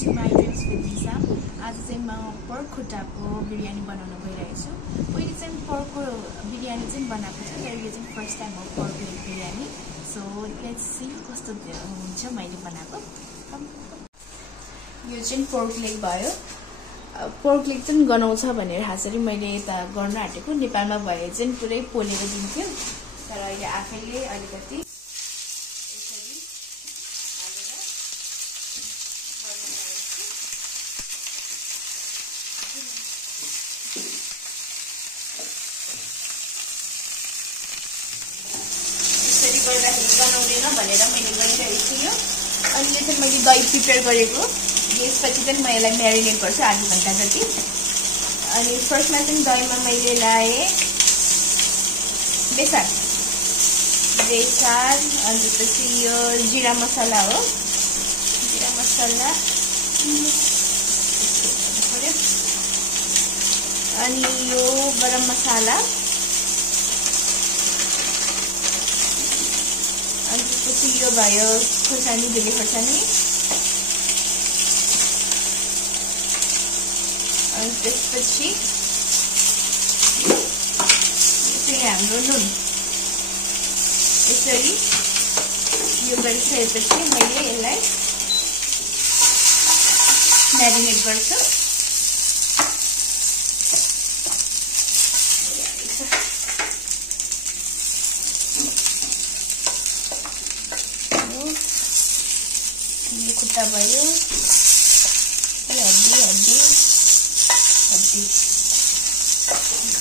to my dreams with Lisa. आज चाहिँ म पर्क खुट्टाको बिरयानी बनाउन गइरहेछु। पहिले चाहिँ पर्कको बिरयानी चाहिँ बनाएको छु तर यो चाहिँ फर्स्ट टाइम हो pork leg biryani. So let's see कस्तो हुन्छ मैले बनाएको। यो चाहिँ पर्क लेग भयो। पर्क लेग चाहिँ गनाउँछ भनेर हासरी मैले यता गर्न आँटेको। नेपालमा भए चाहिँ पुरै पोलेर दिन्थ्यो तर अहिले आफैले अलिकति बनाउँदैन भनेर मैले गरिरहेको छु यो। अनि यो चाहिँ मैले दही प्रिपेयर गरेको। यसपछि चाहिँ म यसलाई म्यारिनेट गर्छु आधा घन्टा जति। अनि फर्स्टमा चाहिँ दहीमा मैले लाएँ बेसार अनि त्यसपछि यो जिरा मसला हो। जिरा मसला अनि यो गरम मसला अनि त्यसपछि यो भयो खुर्सानी भेली खुर्सानी। अनि त्यसपछि चाहिँ हाम्रो नुन। यसरी यो गरिसकेपछि मैले यसलाई म्यारिनेट गर्छु। खुट्टा भयो हड्डी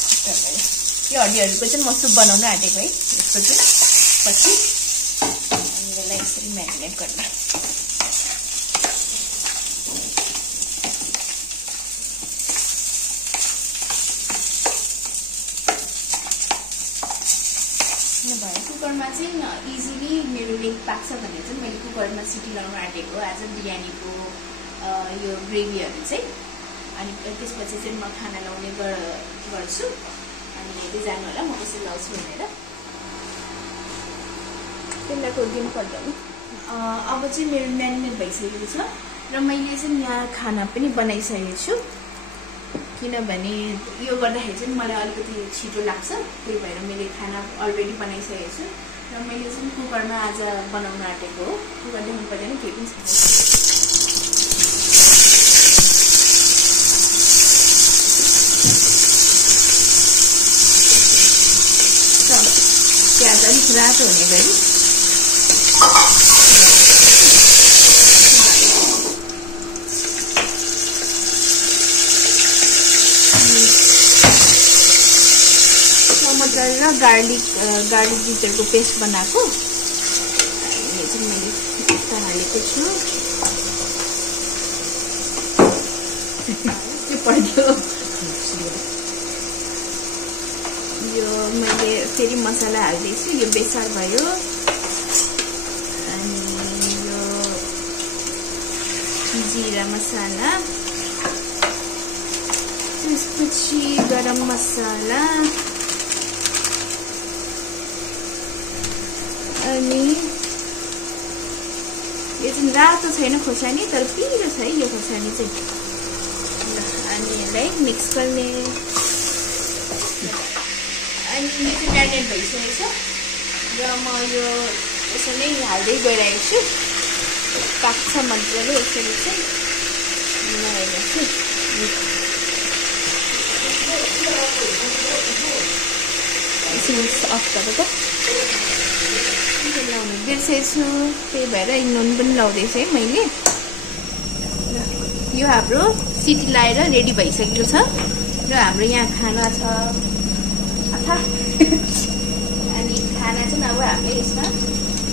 खुट्टा भयो। यो हड्डीहरूको चाहिँ म सुप बनाउन आँटेको है। यसको चाहिँ पछि अनि यसलाई यसरी म्यारिनेट गर्नु। कुकरमा चाहिँ इजिली मेरो लेग पाक्छ भनेर चाहिँ मैले कुकरमा सिटी लगाउन आँटेको आज बिरयानीको यो ग्रेभीहरू चाहिँ। अनि त्यसपछि चाहिँ म खाना लाउने गर्छु। अनि हेर्दै जानु होला म कसरी लाउँछु भनेर। त्यसलाई खोलिदिनु पर्दैन। अब चाहिँ मेरो म्यारिनेट भइसकेको छ र मैले चाहिँ यहाँ खाना पनि बनाइसकेको छु। किनभने यो गर्दाखेरि चाहिँ मलाई अलिकति छिटो लाग्छ। त्यही भएर मैले खाना अलरेडी बनाइसकेको छु र मैले चाहिँ कुकरमा आज बनाउन आँटेको हो। कुकर देख्नु पर्दैन केही पनि छैन। प्याज अलिक रातो हुने गरी टमाटर र गार्लिक जिन्जरको पेस्ट बनाएको। यो चाहिँ मैले यता हालेको छु। के पर्यो यो मैले फेरि मसला हाल्दैछु। यो बेसार भयो अनि यो जिरा मसला त्यसपछि गरम मसला अनि यो चाहिँ रातो छैन खोर्सानी तर पिरो छ है यो खोर्सानी चाहिँ। अनि यसलाई मिक्स गर्ने। अनि यो चाहिँ म्यारिनेट भइसकेको छ र म यो यसरी नै हाल्दै गइरहेको छु। पाक्छ मजाले यसरी चाहिँ लगाइरहेको छु। अफ गरेको लाउनु बिर्सेछु त्यही भएर नुन पनि लाउँदैछु है मैले। यो हाम्रो सिटी लाएर रेडी भइसकेको छ र हाम्रो यहाँ खाना छ। अनि खाना चाहिँ अब हामीले यसमा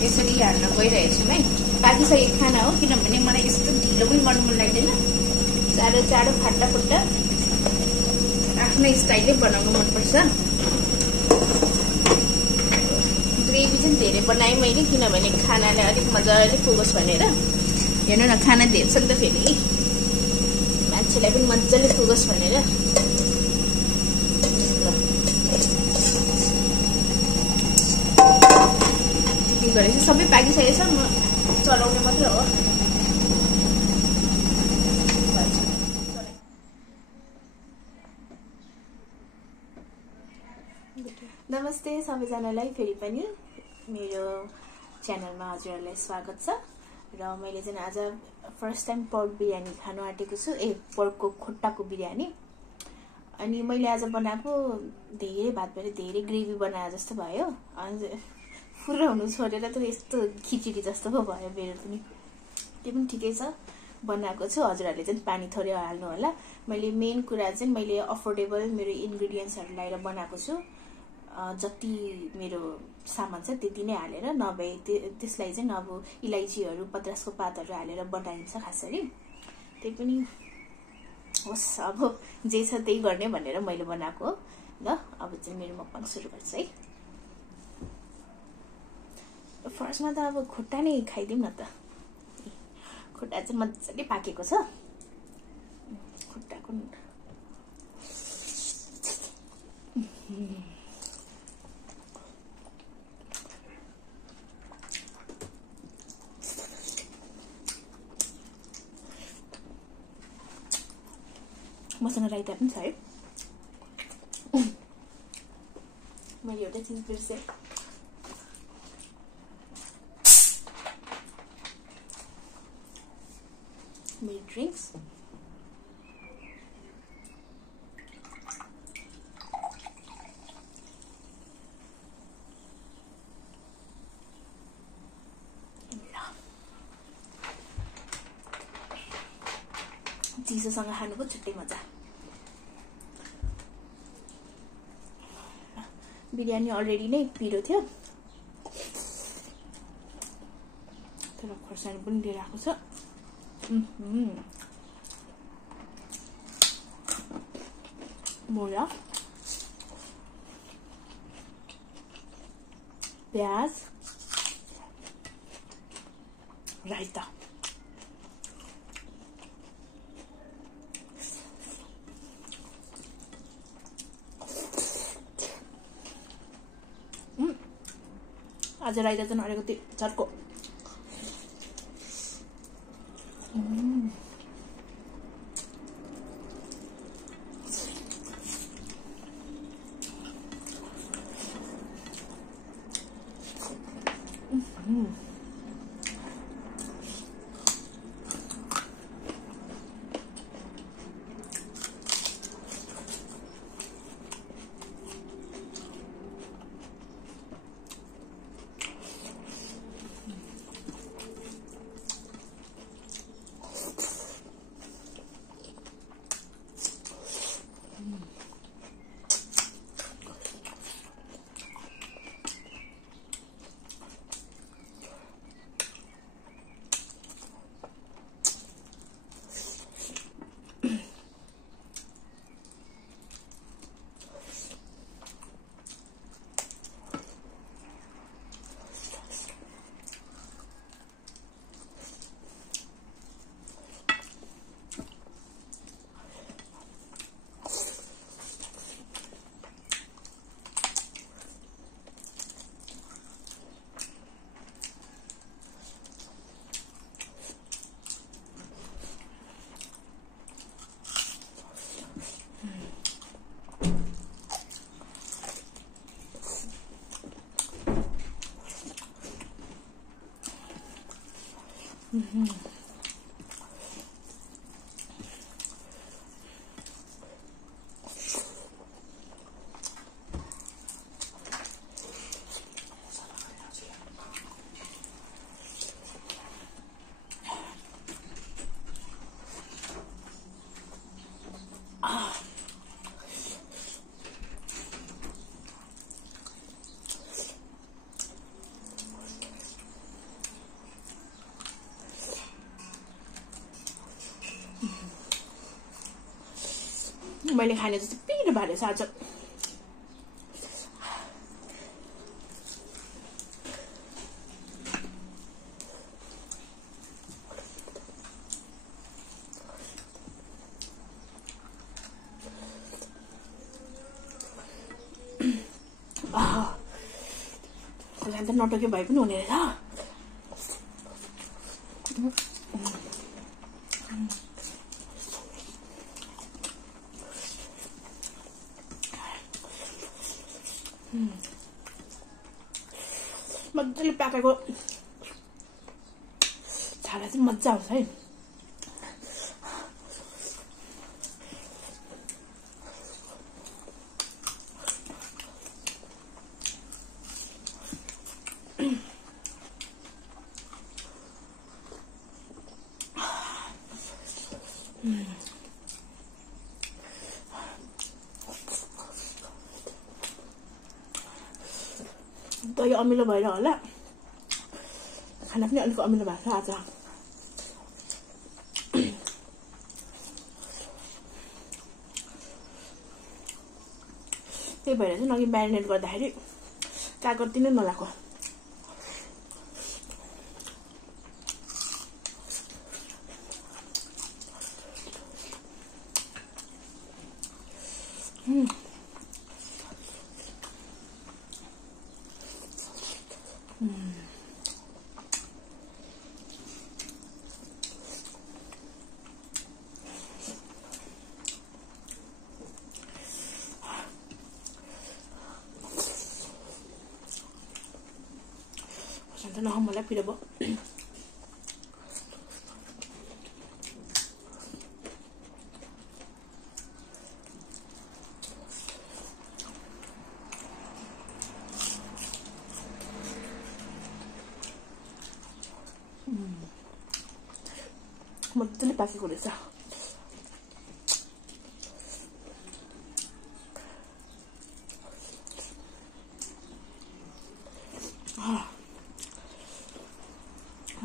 यसरी हाल्न गइरहेछौँ है। पाकिसकेको खाना हो किनभने मलाई यस्तो ढिलो पनि गर्नु मन लाग्दैन। चाँडो चाँडो फाट्टा फुट्टा आफ्नै स्टाइलले बनाउनु मनपर्छ। ग्रेभी चाहिँ धेरै बनाएँ मैले किनभने खानालाई अलिक मजाले पुगोस् भनेर। हेर्नु न खाना धेरै छ नि त फेरि मान्छेलाई पनि मजाले पुगोस् भनेर। गरेको सबै पाकिसकेको छ। म चलाउने मात्र हो। नमस्ते सबैजनालाई, फेरि पनि मेरो च्यानलमा हजुरहरूलाई स्वागत छ। र मैले चाहिँ आज फर्स्ट टाइम पर्क बिरयानी खानु आँटेको छु। पर्कको खुट्टाको बिरयानी। अनि मैले आज बनाएको धेरै भात भएर धेरै ग्रेभी बनाए जस्तो भयो। अनि फुर्र हुनु छोडेर त यस्तो खिचडी जस्तो पो भयो मेरो पनि। त्यो पनि ठिकै छ, बनाएको छु। हजुरहरूले चाहिँ पानी थोरै हाल्नु होला। मैले मेन कुरा चाहिँ मैले अफोर्डेबल मेरो इन्ग्रेडियन्ट्सहरू लगाएर बनाएको छु। जति मेरो सामान छ त्यति नै हालेर, नभए त्यसलाई चाहिँ अब इलाइचीहरू पत्रासको पातहरू हालेर बनाइन्छ खासरी। त्यही पनि होस्, अब जे छ त्यही गर्ने भनेर मैले बनाएको हो। ल अब चाहिँ मेरो मकवाङ सुरु गर्छ है। फर्स्टमा त अब खुट्टा नै खाइदिउँ न त। खुट्टा चाहिँ मजाले पाकेको छ। खुट्टाको मसँग राइता पनि छ है। मैले एउटा चिज बिर्सेँ। मेरो ड्रिङ्क्स चिसोसँग खानुको छुट्टै मजा। बिरयानी अलरेडी नै पिरो थियो, तर खोर्सानी पनि लिएर आएको छ। मुला, प्याज, रायता। आज रायता चाहिँ अलिकति चर्को। मैले खाने जस्तो पिरो भएछ आज। त नटके भए पनि हुने रहेछ। मजाले पाकेको छाला चाहिँ मजा आउँछ है। दही अमिलो भएर होला खाना पनि अलिक अमिलो भएको छ आज। त्यही भएर चाहिँ अघि म्यारिनेट गर्दाखेरि कागती नै नलाएको। Santai nah mulai pira bo. मजाले पाकेको रहेछ।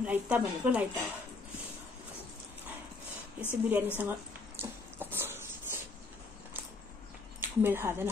राइता भनेको राइता हो। यसै बिरयानीसँग मेल खाँदैन।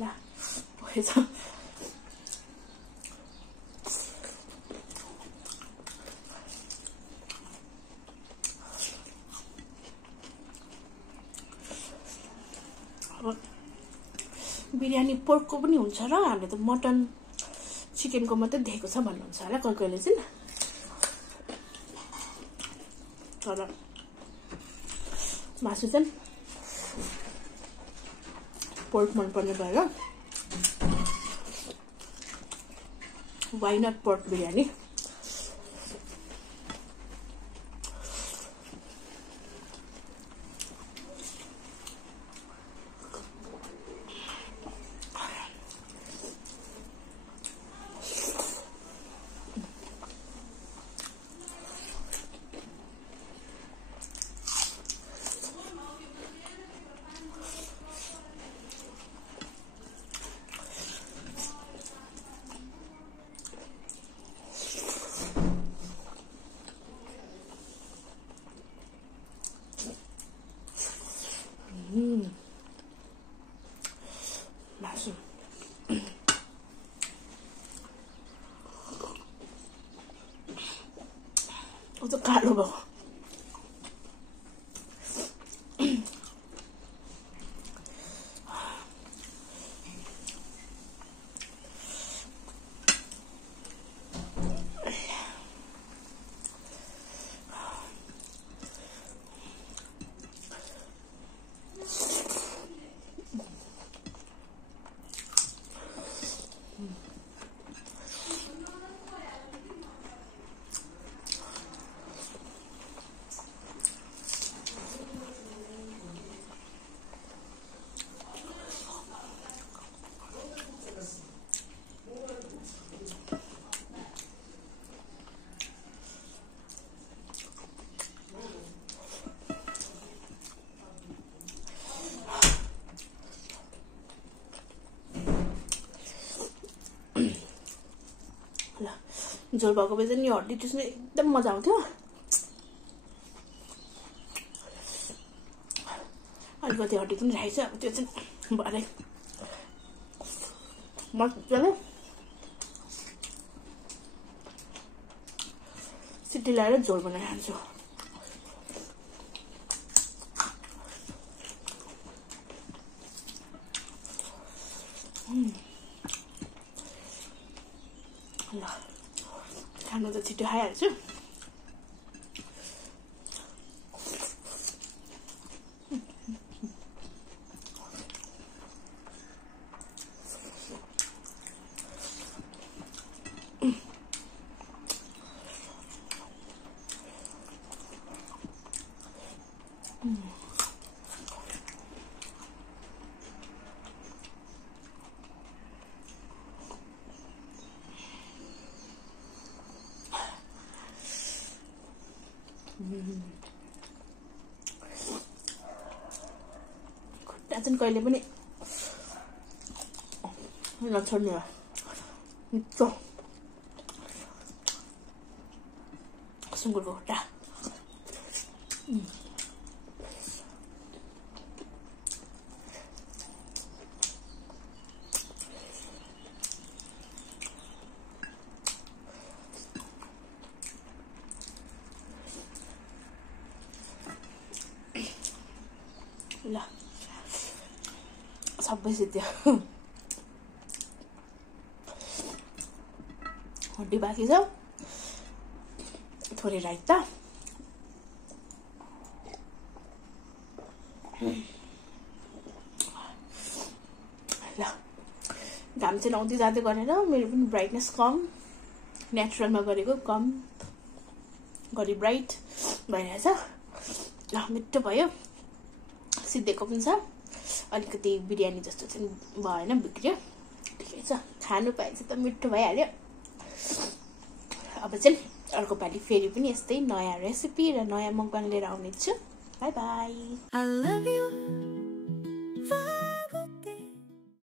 ला भएछ। अब बिरयानी पोर्कको पनि हुन्छ र हामीले त मटन चिकनको मात्रै देखेको छ भन्नुहुन्छ होला कोही कोहीले चाहिँ। तर मासु चाहिँ पोर्क मनपर्ने भएर वाइ नट पोर्क बिरयानी। मासु कस्तो कालो भयो। झोल भएको बेला चाहिँ हड्डी त्यसमा एकदम मजा आउँथ्यो। अलिकति हड्डी पनि राखेको छ। अब त्यो चाहिँ भरे मजाले सिटी लगाएर झोल बनाएर खान्छु। ल खानु त छिटो खाइहाल्छु। खुट्टा चाहिँ कहिले पनि नछोड्ने हो मिठो सुँगुरको खुट्टा। ल सबै सिद्धियो। हड्डी बाँकी छ थोरै राइता। ल घाम चाहिँ आउँदै जाँदै गरेर मेरो पनि ब्राइटनेस कम, नेचुरलमा गरेको कम गरी ब्राइट भइरहेछ। ल मिठो भयो, सिद्धेको पनि छ। अलिकति बिरयानी जस्तो चाहिँ भएन, बिग्रियो, ठिकै छ। खानु पाए चाहिँ त मिठो भइहाल्यो। अब चाहिँ अर्को पालि फेरि पनि यस्तै नयाँ रेसिपी र नयाँ मकबाङ लिएर आउने छु। By by.